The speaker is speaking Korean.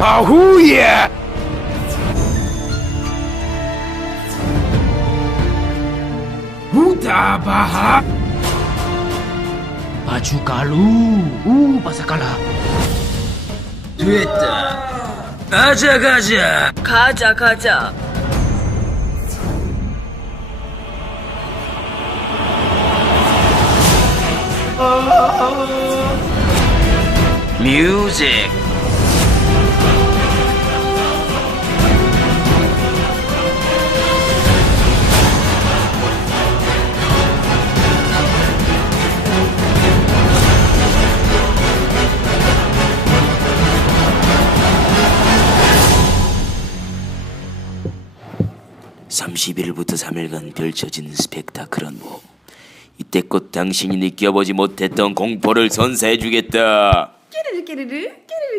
아후야! 우다바하! 바주갈루 우 바사칼라 됐다. 가자 가자. 가자 가자 뮤직. (31일부터 3일간) 펼쳐진 스펙타클은 뭐 이때껏 당신이 느껴보지 못했던 공포를 선사해주겠다. 끼르르 끼르르 끼르르